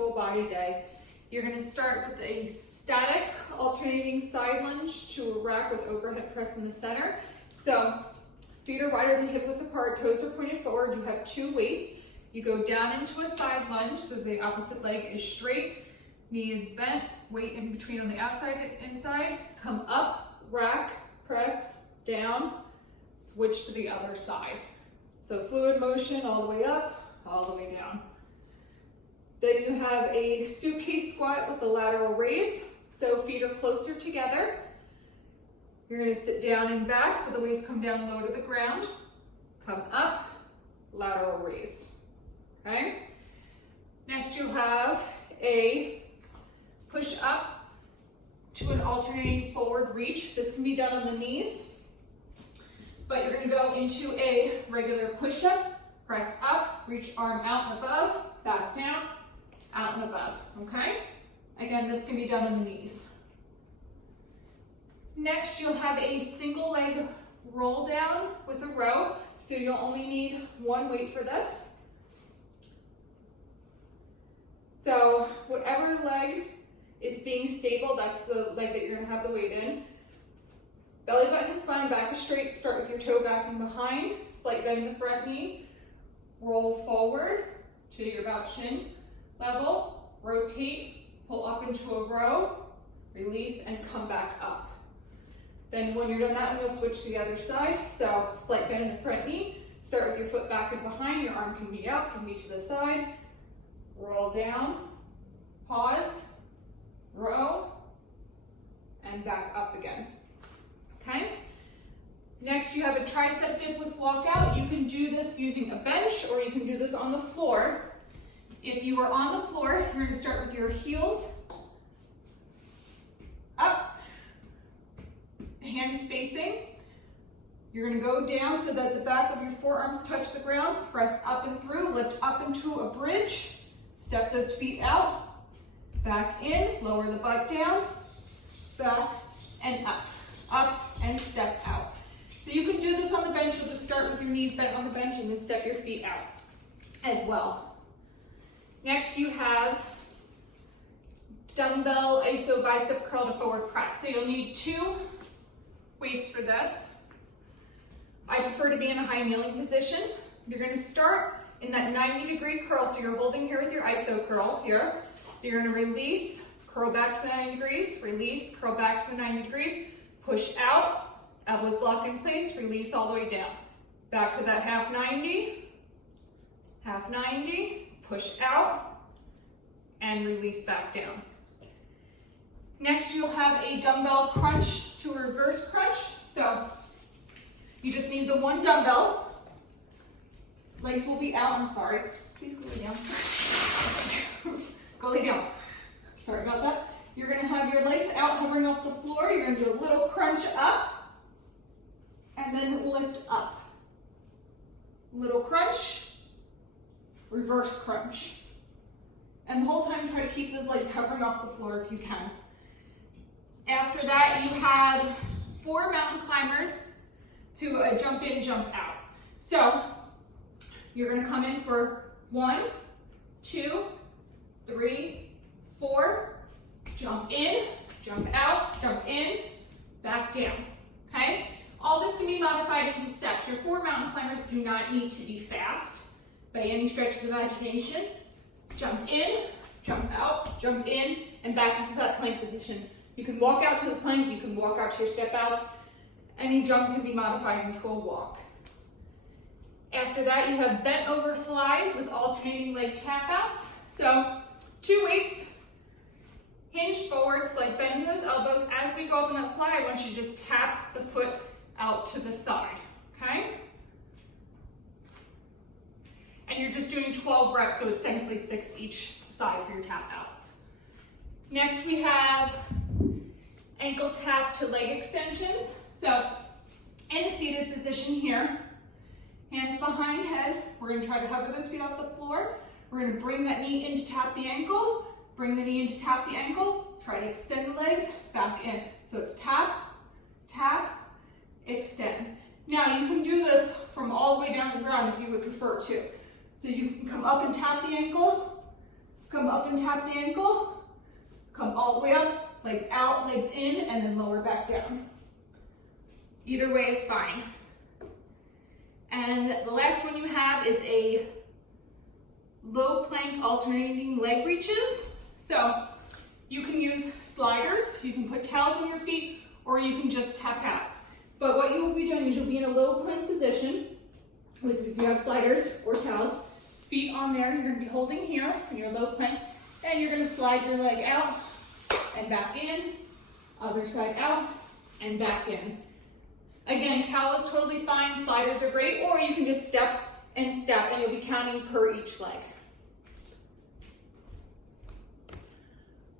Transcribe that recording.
full body day. You're gonna start with a static alternating side lunge to a rack with overhead press in the center. So feet are wider than hip width apart, toes are pointed forward, you have 2 weights. You go down into a side lunge so the opposite leg is straight, knee is bent, weight in between on the outside and inside, come up, rack, press, down, switch to the other side. So fluid motion all the way up, all the way down. Then you have a suitcase squat with a lateral raise. So feet are closer together. You're gonna sit down and back so the weights come down low to the ground. Come up, lateral raise, okay? Next you'll have a push up to an alternating forward reach. This can be done on the knees, but you're gonna go into a regular push up, press up, reach arm out and above, back down, out and above, okay? Again, this can be done on the knees. Next, you'll have a single leg roll down with a row. So you'll only need 1 weight for this. So whatever leg is being stable, that's the leg that you're gonna have the weight in. Belly button to spine, back is straight. Start with your toe back and behind. Slight bend in the front knee. Roll forward to your about shin level. Rotate, pull up into a row. Release and come back up. Then when you're done that, we'll switch to the other side. So slight bend in the front knee. Start with your foot back and behind. Your arm can be out, can be to the side. Roll down, pause, row, and back up again. Okay? Next, you have a tricep dip with walkout. You can do this using a bench or you can do this on the floor. If you are on the floor, you're going to start with your heels up, hands facing. You're going to go down so that the back of your forearms touch the ground. Press up and through, lift up into a bridge. Step those feet out, back in, lower the butt down, back and up and step out. So you can do this on the bench. You'll just start with your knees bent on the bench and then step your feet out as well. Next you have dumbbell iso bicep curl to forward press. So you'll need 2 weights for this. I prefer to be in a high kneeling position. You're going to start in that 90-degree curl. So you're holding here with your iso curl here. You're going to release, curl back to the 90 degrees, release, curl back to the 90 degrees, push out, elbows block in place, release all the way down. Back to that half 90, push out, and release back down. Next, you'll have a dumbbell crunch to a reverse crunch. So you just need the 1 dumbbell. Legs will be out, I'm sorry. Please go lay down. Go lay down. Sorry about that. You're gonna have your legs out hovering off the floor. You're gonna do a little crunch up and then lift up. Little crunch, reverse crunch. And the whole time try to keep those legs hovering off the floor if you can. After that, you have 4 mountain climbers to a jump in, jump out. So you're gonna come in for 1, 2, 3, 4, jump in, jump out, jump in, back down, okay? All this can be modified into steps. Your 4 mountain climbers do not need to be fast by any stretch of the imagination. Jump in, jump out, jump in, and back into that plank position. You can walk out to the plank, you can walk out to your step outs. Any jump can be modified into a walk. After that, you have bent over flies with alternating leg tap outs. So 2 weights, hinge forward, slight bend in those elbows. As we go up in that fly, I want you to just tap the foot out to the side, okay? And you're just doing 12 reps, so it's technically 6 each side for your tap outs. Next, we have ankle tap to leg extensions. So in a seated position here, hands behind head. We're going to try to hover those feet off the floor. We're going to bring that knee in to tap the ankle, bring the knee in to tap the ankle, try to extend the legs, back in. So it's tap, tap, extend. Now you can do this from all the way down to the ground if you would prefer to. So you can come up and tap the ankle, Come up and tap the ankle. Come all the way up, legs out, legs in, and then lower back down. Either way is fine. And the last one you have is a low plank alternating leg reaches. So you can use sliders, you can put towels on your feet, or you can just tap out. But what you will be doing is you'll be in a low plank position, which if you have sliders or towels, feet on there, you're gonna be holding here in your low plank, and you're gonna slide your leg out and back in, other side out and back in. Again, towel is totally fine, sliders are great, or you can just step and you'll be counting per each leg.